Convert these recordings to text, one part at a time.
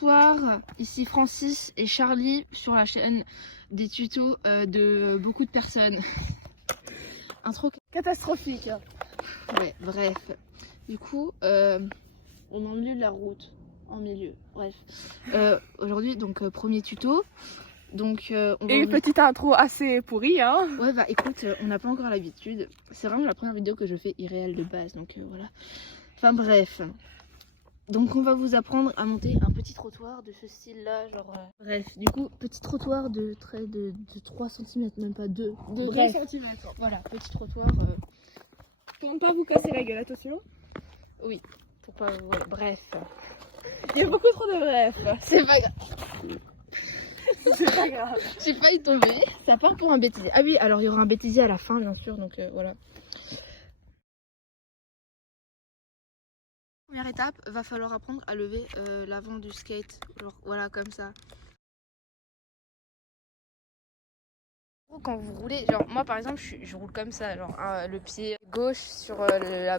Bonsoir, ici Francis et Charlie sur la chaîne des tutos de beaucoup de personnes. Intro catastrophique. Ouais, bref. Du coup, on est au milieu de la route. En milieu, bref. Aujourd'hui, donc, premier tuto. Donc, on va Et une petite intro assez pourrie, hein. Ouais, bah écoute, on n'a pas encore l'habitude. C'est vraiment la première vidéo que je fais irréelle de base, donc voilà. Enfin bref. Donc on va vous apprendre à monter un petit trottoir de ce style-là, genre... Bref, du coup, petit trottoir de 3 cm, même pas 2. De 2 cm. Voilà, petit trottoir... Pour ne pas vous casser la gueule, attention. Oui, pour pas... Voilà, bref. Il y a beaucoup trop de bref. C'est pas grave. C'est pas grave. J'ai failli tomber. Ça part pour un bêtisier. Ah oui, alors il y aura un bêtisier à la fin, bien sûr, donc voilà. Première étape, va falloir apprendre à lever l'avant du skate, genre voilà comme ça. Quand vous roulez, genre moi par exemple je roule comme ça, genre le pied gauche sur la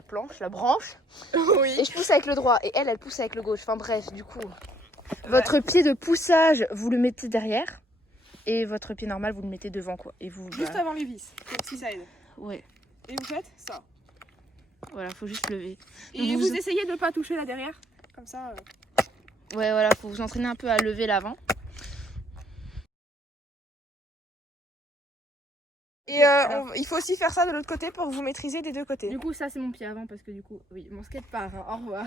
planche, la branche, Oui. et je pousse avec le droit et elle pousse avec le gauche, enfin bref du coup. Votre pied de poussage vous le mettez derrière et votre pied normal vous le mettez devant quoi. Et vous, juste avant les vis, comme si ça aide. Ouais. Et vous faites ça. Voilà, faut juste lever. Et donc vous essayez de ne pas toucher là derrière, comme ça. Ouais, voilà, faut vous entraîner un peu à lever l'avant. Et il faut aussi faire ça de l'autre côté pour vous maîtriser des deux côtés. Du coup, ça c'est mon pied avant parce que du coup, oui, mon skate part. Hein, au revoir.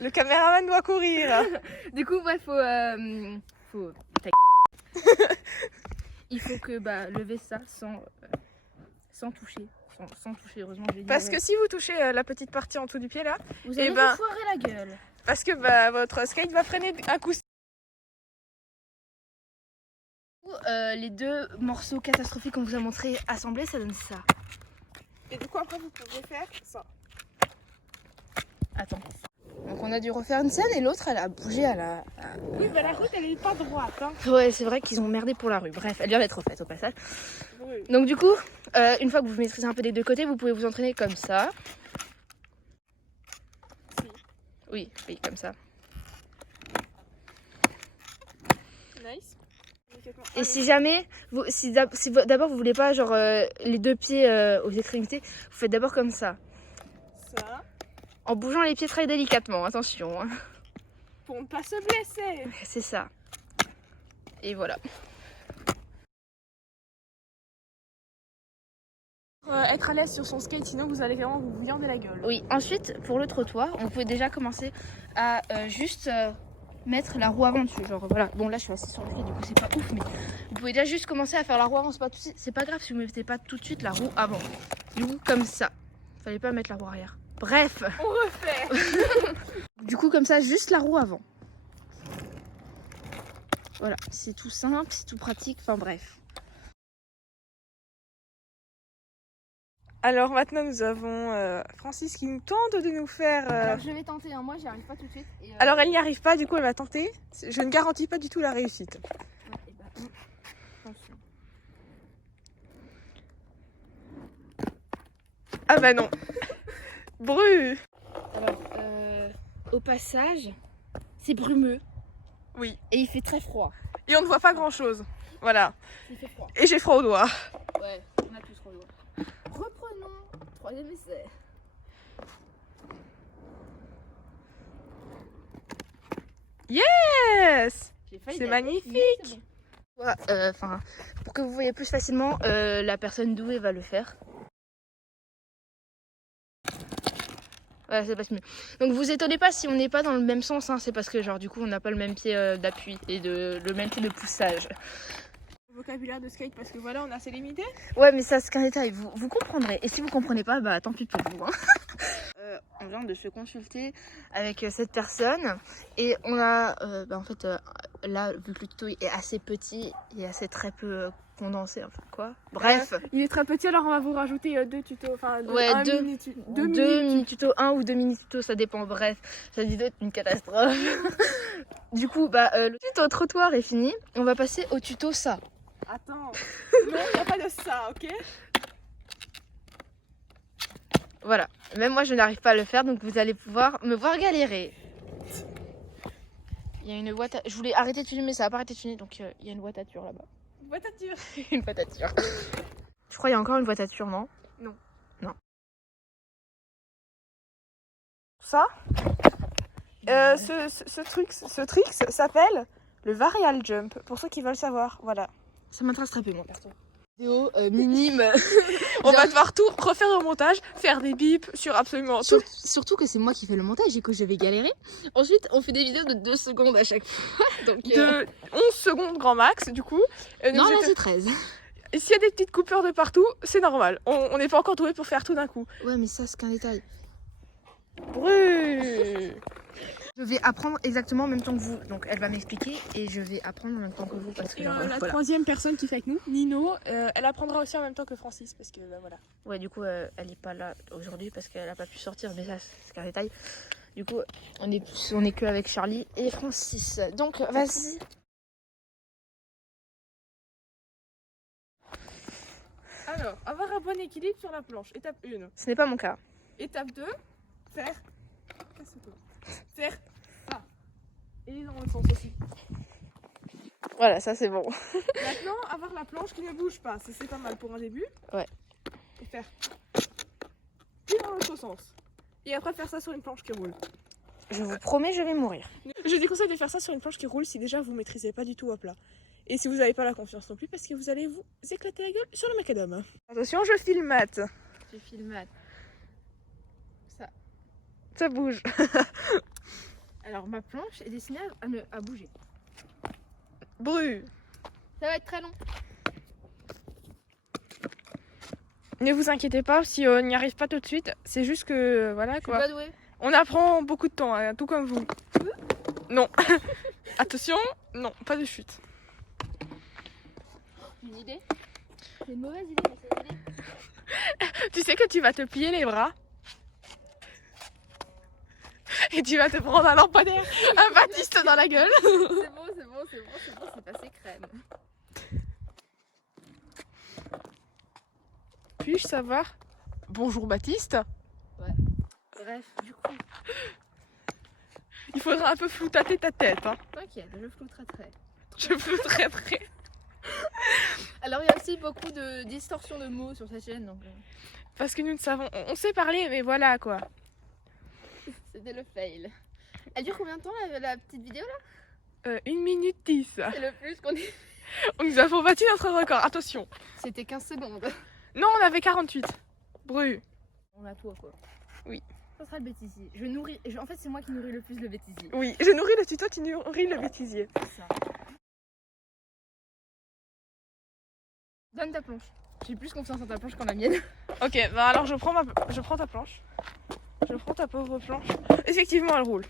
Le caméraman doit courir. Du coup, ouais, faut... Il faut que lever ça sans toucher. Sans toucher, heureusement je l'ai dit. Parce que si vous touchez la petite partie en dessous du pied là, vous allez vous foirer la gueule. Parce que votre skate va freiner un coup. Les deux morceaux catastrophiques qu'on vous a montré assemblés, ça donne ça. Et du coup après vous pouvez faire ça. Attends. Donc on a dû refaire une scène et l'autre elle a bougé, Oui, la route elle est pas droite. Hein. Ouais, c'est vrai qu'ils ont merdé pour la rue. Bref, elle vient d'être refaite au passage. Oui. Donc du coup, une fois que vous maîtrisez un peu des deux côtés, vous pouvez vous entraîner comme ça. Oui, comme ça. Nice. Et si jamais, si d'abord vous voulez pas genre les deux pieds aux extrémités, vous faites d'abord comme ça. Ça. En bougeant les pieds très délicatement, attention. Hein. Pour ne pas se blesser. C'est ça. Et voilà. Être à l'aise sur son skate, sinon vous allez vraiment vous viander la gueule. Oui, ensuite pour le trottoir, on peut déjà commencer à juste mettre la roue avant dessus. Genre voilà, bon là je suis assise sur le pied, du coup c'est pas ouf, mais vous pouvez déjà juste commencer à faire la roue avant, c'est pas grave si vous mettez pas tout de suite la roue avant. Du coup comme ça, fallait pas mettre la roue arrière. Bref. On refait. Du coup comme ça, juste la roue avant. Voilà, c'est tout simple, c'est tout pratique, enfin bref. Alors maintenant nous avons Francis qui nous tente de nous faire... Alors je vais tenter, hein. Moi j'y arrive pas tout de suite. Et, Alors elle n'y arrive pas, du coup elle va tenter. Je ne garantis pas du tout la réussite. Ouais, attention. Ah bah non. Bru. Alors au passage, c'est brumeux. Oui. Et il fait très froid. Et on ne voit pas grand chose. Voilà. Il fait froid. Et j'ai froid aux doigts. Ouais, on a tous froid aux doigts. Reprenons. Troisième essai. Yes. C'est C'est magnifique. Bon. Ouais, pour que vous voyez plus facilement, la personne douée va le faire. Voilà, ça passe mieux. Donc vous étonnez pas si on n'est pas dans le même sens, hein, c'est parce que genre du coup on n'a pas le même pied d'appui et le même pied de poussage. Vocabulaire de skate parce que voilà on a assez limité. Ouais mais ça c'est qu'un détail, vous comprendrez. Et si vous comprenez pas, bah tant pis pour vous. Hein. On vient de se consulter avec cette personne et on a en fait là vu que le tuto est assez petit, il est assez très peu condensé enfin quoi. Bref. Il est très petit alors on va vous rajouter deux tutos, enfin deux mini tutos, un ou deux mini tutos, ça dépend. Bref, ça dit d'autres une catastrophe. Du coup le tuto trottoir est fini, on va passer au tuto ça. Attends, non il n'y a pas de ça, ok? Voilà, même moi je n'arrive pas à le faire donc vous allez pouvoir me voir galérer. Il y a une boîte à... Je voulais arrêter de filmer, ça a pas arrêté de filmer, donc il y a une voiture là-bas. Une voiture. Une voiture. Je crois qu'il y a encore une voiture, non? Non. Non. Ça ce trick s'appelle le varial jump, pour ceux qui veulent savoir, voilà. Ça m'intéresse très peu, moi, perso. Vidéo minime. On va devoir tout refaire au montage, faire des bips sur absolument tout. Surtout que c'est moi qui fais le montage et que je vais galérer. Ensuite, on fait des vidéos de 2 secondes à chaque fois. Donc, De 11 secondes grand max, du coup. non, là, c'est 13. Et s'il y a des petites coupures de partout, c'est normal. On n'est pas encore doué pour faire tout d'un coup. Ouais, mais ça, c'est qu'un détail. Brûle. Je vais apprendre exactement en même temps que vous. Donc, elle va m'expliquer et je vais apprendre en même temps que vous. Parce que Et la la voilà. troisième personne qui fait avec nous, Nino, elle apprendra aussi en même temps que Francis, parce que voilà. Ouais, du coup, elle est pas là aujourd'hui parce qu'elle a pas pu sortir, mais ça, c'est qu'un détail. Du coup, on est que avec Charlie et Francis. Donc, vas-y. Alors, avoir un bon équilibre sur la planche, étape 1. Ce n'est pas mon cas. Étape 2, faire... Faire ça. Et dans l'autre sens aussi. Voilà, ça c'est bon. Maintenant, avoir la planche qui ne bouge pas, ça c'est pas mal pour un début. Ouais. Et faire... Puis dans l'autre sens. Et après faire ça sur une planche qui roule. Je vous promets, je vais mourir. Je déconseille de faire ça sur une planche qui roule si déjà vous maîtrisez pas du tout à plat. Et si vous n'avez pas la confiance non plus, parce que vous allez vous éclater la gueule sur le macadam. Attention, je filmate. Tu filmes. Ça bouge. Alors ma planche est destinée à bouger. Brûle. Ça va être très long. Ne vous inquiétez pas si on n'y arrive pas tout de suite. C'est juste que voilà Je suis quoi. pas douée. On apprend beaucoup de temps, hein, tout comme vous. Non. Attention, non, pas de chute. Une idée? C'est une mauvaise idée, mais c'est une idée. Tu sais que tu vas te plier les bras. Et tu vas te prendre un lampadaire, un Baptiste dans la gueule. C'est passé crème. Puis-je savoir... Bonjour Baptiste. Bref, du coup, Il faudra un peu floutater ta tête. Hein. t'inquiète, je flouterai très. Je flouterai très. Alors il y a aussi beaucoup de distorsions de mots sur cette chaîne, donc Parce que nous ne savons... On sait parler, mais voilà quoi. c'était le fail. Elle dure combien de temps la petite vidéo là? 1 minute 10. C'est le plus qu'on ait. Nous avons battu notre record. Attention. C'était 15 secondes. Non, on avait 48. Bru. On a tout quoi. Oui. Ça sera le bêtisier. En fait c'est moi qui nourris le plus le bêtisier. Oui, je nourris le tuto, tu nourris le bêtisier. C'est ça. Donne ta planche. J'ai plus confiance en ta planche qu'en la mienne. Ok, bah alors je prends ta planche. Je prends ta pauvre planche. Effectivement, elle roule.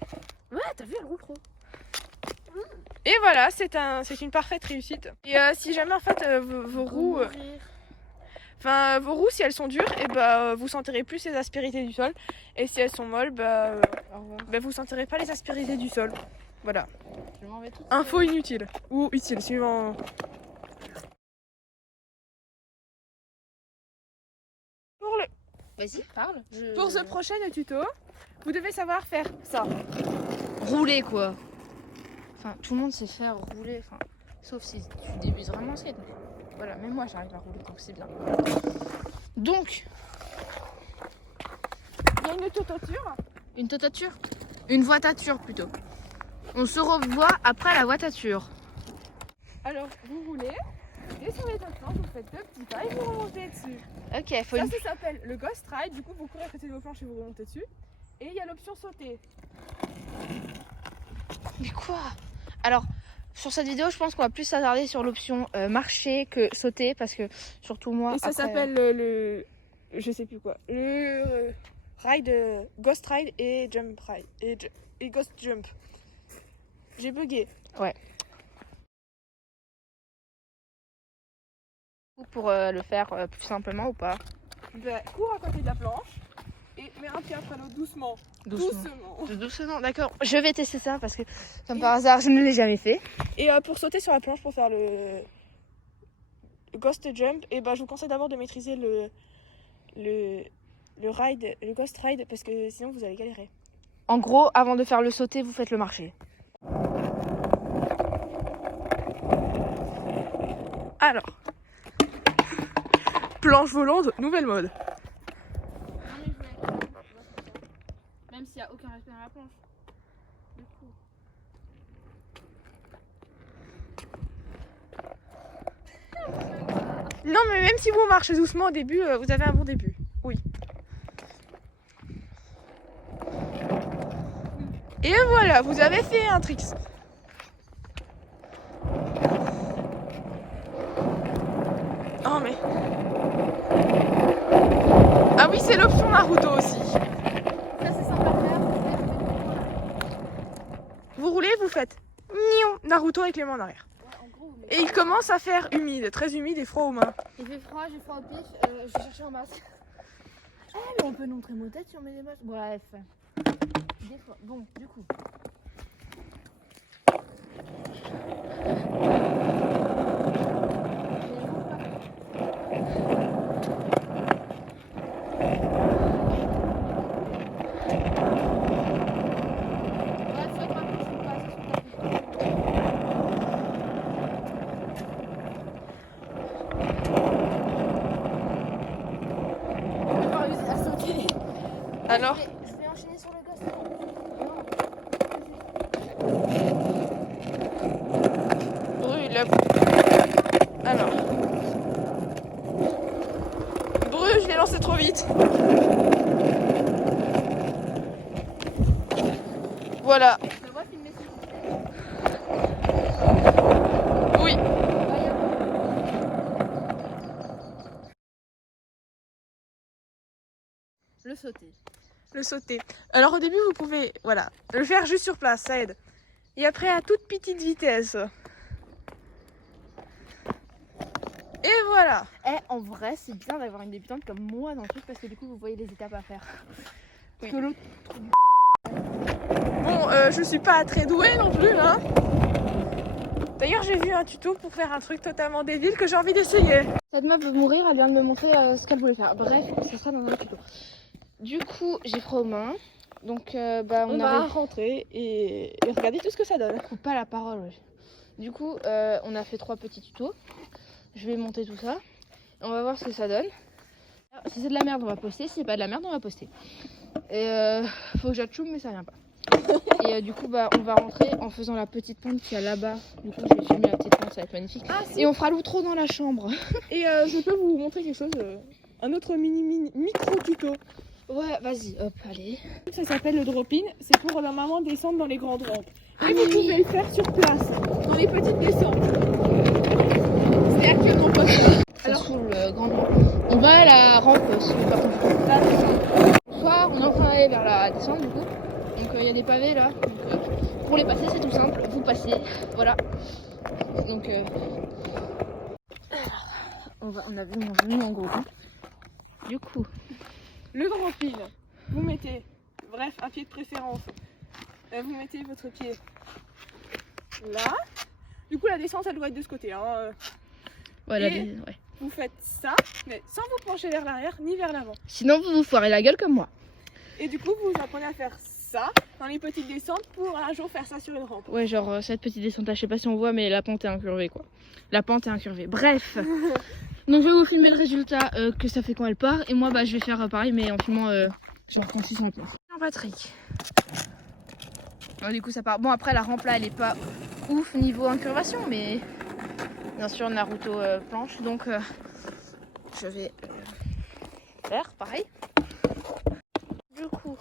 Ouais, t'as vu, elle roule trop. Et voilà, c'est une parfaite réussite. Et si jamais en fait vos roues, vos roues si elles sont dures, et bah vous sentirez plus les aspérités du sol. Et si elles sont molles, bah vous sentirez pas les aspérités du sol. Voilà. Je m'en vais tout. Info inutile ou utile suivant. Vas-y, parle. Pour ce prochain tuto, vous devez savoir faire ça. Rouler quoi. Enfin, tout le monde sait faire rouler. Enfin, sauf si tu débutes vraiment en skate. Voilà, même moi j'arrive à rouler donc c'est bien. Donc, Il y a une totature. une totature. Une voitature plutôt. On se revoit après la voitature. Alors, vous roulez, et sur les planches, vous faites 2 petits pas et vous remontez dessus. Ok, faut Ça, une... ça s'appelle le ghost ride. Du coup, vous courez à côté de vos planches et vous remontez dessus. Et il y a l'option sauter. Mais quoi? Alors, sur cette vidéo, je pense qu'on va plus s'attarder sur l'option marcher que sauter parce que surtout moi. Et ça après, s'appelle le. Je sais plus quoi. Le ride. Ghost ride et jump ride. Et ghost jump. J'ai bugué. Ouais. Pour le faire plus simplement ou pas? Ben, cours à côté de la planche et mets un pied après l'autre doucement. Doucement, d'accord. Je vais tester ça parce que, comme par hasard, je ne l'ai jamais fait. Et pour sauter sur la planche, pour faire le ghost jump, et ben, je vous conseille d'abord de maîtriser le ride, le ghost ride, parce que sinon vous allez galérer. En gros, avant de faire le sauter, vous faites le marcher. Alors, planche volante, nouvelle mode. Même s'il n'y a aucun respect dans la planche. Du coup. Non, mais même si vous marchez doucement au début, vous avez un bon début. Oui. Et voilà, vous avez fait un tricks. Oh mais... Ah oui, c'est l'option Naruto aussi. Ça c'est sympa à faire. Vous roulez, vous faites Nion Naruto avec les mains en arrière. Ouais, en gros, mais... Et il commence à faire humide, très humide et froid aux mains. Il fait froid, j'ai froid au pif, je vais chercher un masque. Ah mais on peut nous montrer nos têtes si on met des masques. Bref. Des fois. Bon, du coup. Alors, je vais enchaîner sur le gosse. brûle. Alors. Brûle, je l'ai lancé trop vite. Voilà. Je vois filmer ça. Oui. Le sauter. Le sauter. Alors au début, vous pouvez le faire juste sur place, ça aide. Et après, à toute petite vitesse. Et voilà. En vrai, c'est bien d'avoir une débutante comme moi dans le truc parce que du coup, vous voyez les étapes à faire. Oui. Que l'autre. Bon, je suis pas très douée non plus, hein. D'ailleurs, j'ai vu un tuto pour faire un truc totalement débile que j'ai envie d'essayer. Cette meuf veut mourir, elle vient de me montrer ce qu'elle voulait faire. Bref, c'est ça dans un tuto. Du coup, j'ai froid aux mains. Donc, on va rentrer et regarder tout ce que ça donne. Coupe pas la parole, ouais. Du coup, on a fait 3 petits tutos. Je vais monter tout ça. On va voir ce que ça donne. Si c'est de la merde, on va poster. Si c'est pas de la merde, on va poster. Et faut que j'atchoum, mais ça vient pas. Et du coup, on va rentrer en faisant la petite pente qu'il y a là-bas. Du coup, je vais filmer la petite pente, ça va être magnifique. Ah, si. Et on fera l'outro dans la chambre. Et je peux vous montrer quelque chose, un autre micro tuto. Ouais, vas-y, hop, allez. Ça s'appelle le drop-in, c'est pour normalement descendre dans les grandes rampes. Et vous pouvez le faire sur place, dans les petites descentes. C'est actuellement pas ça. Alors, sous le grand rampe. On va à la rampe, soit on est en train d'aller vers la descente du coup. Donc il y a des pavés là. Donc, pour les passer, c'est tout simple. Vous passez, voilà. Donc on a vu mon gros. Du coup, Le drop-in, vous mettez, bref, un pied de préférence. Vous mettez votre pied là. Du coup, la descente, elle doit être de ce côté. Hein. voilà. Et vous faites ça, mais sans vous pencher vers l'arrière ni vers l'avant. Sinon, vous vous foirez la gueule comme moi. Et du coup, vous apprenez à faire ça dans les petites descentes pour un jour faire ça sur une rampe. Ouais, genre cette petite descente là, je sais pas si on voit, mais la pente est incurvée quoi. La pente est incurvée. Bref. Donc je vais vous filmer le résultat que ça fait quand elle part. Et moi, je vais faire pareil, mais en filmant genre quand je suis sur la place. Patrick. Du coup, ça part. Bon, après, la rampe là, elle est pas ouf niveau incurvation, mais bien sûr, Naruto planche. Donc, je vais faire pareil. Du coup,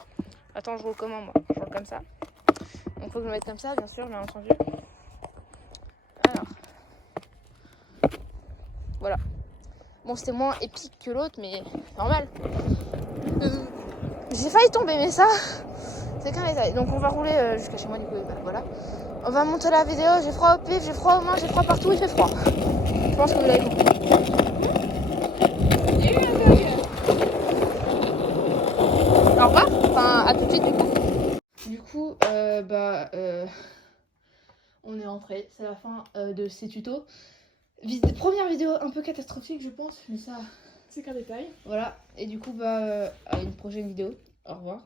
attends, je roule comment moi? Je roule comme ça. Donc, faut que je me mette comme ça, bien sûr, bien entendu. Alors, voilà. Bon, c'était moins épique que l'autre, mais normal. J'ai failli tomber, mais ça, c'est qu'un détail. Donc on va rouler jusqu'à chez moi, du coup, voilà. On va monter la vidéo, j'ai froid au pif, j'ai froid aux mains, j'ai froid partout, il fait froid. Je pense que vous l'avez compris. Au revoir, enfin à tout de suite du coup. Du coup, on est rentré, c'est la fin de ces tutos. Première vidéo un peu catastrophique je pense, mais ça... C'est qu'un détail. Voilà, et du coup, à une prochaine vidéo. Au revoir.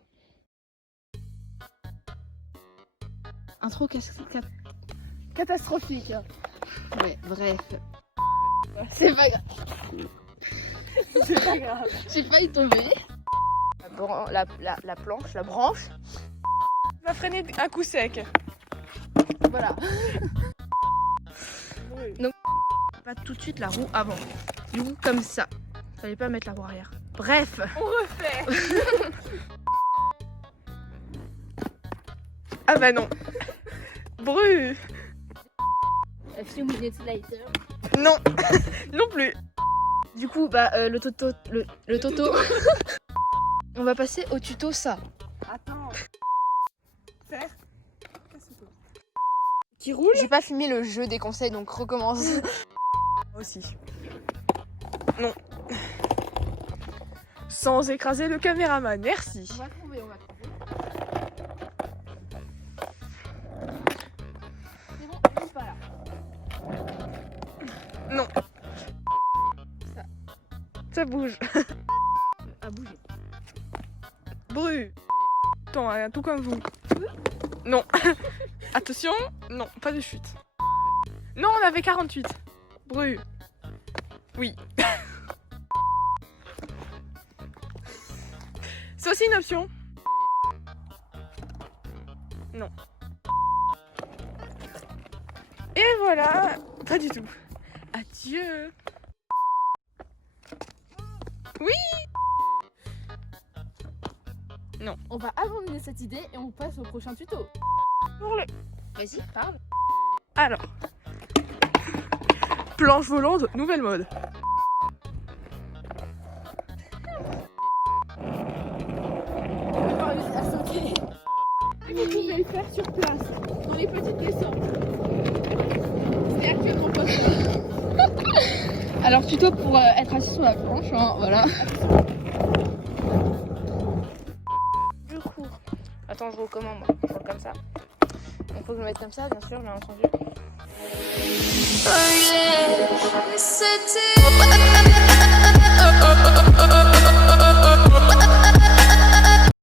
Intro catastrophique. Ouais, bref. C'est pas grave. C'est pas grave. J'ai failli tomber. La planche, la branche. Va freiner un coup sec. Voilà. Oui. Donc, pas tout de suite la roue avant. Du coup, comme ça. Fallait pas mettre la roue arrière. Bref. On refait. Ah bah non. Bru. A few minutes later. Non. Non plus. Du coup, bah, le toto. Le toto. On va passer au tuto ça. Attends. Faire. Qui roule. J'ai pas filmé le jeu des conseils, donc recommence. Moi aussi. Non. Sans écraser le caméraman, merci. On va trouver, on va trouver. C'est bon, bouge pas là. Non. Ça. Ça bouge. À bouger. Bru. Attends, tout comme vous. Non. Attention. Non, pas de chute. Non, on avait 48. Bru. Oui. C'est aussi une option. Non. Et voilà. Pas du tout. Adieu. Oui. Non. On va abandonner cette idée et on passe au prochain tuto. Pour le... Vas-y, parle. Alors. Planche volante, nouvelle mode. À sauter. Vous pouvez le faire sur place, dans les petites descentes. C'est actuellement pas Alors, tuto pour être assis sur la planche, hein, voilà. Du coup, attends, je roule comment moi? Je roule comme ça. Il faut que je me mette comme ça, bien sûr, bien entendu. Oh yeah, it's a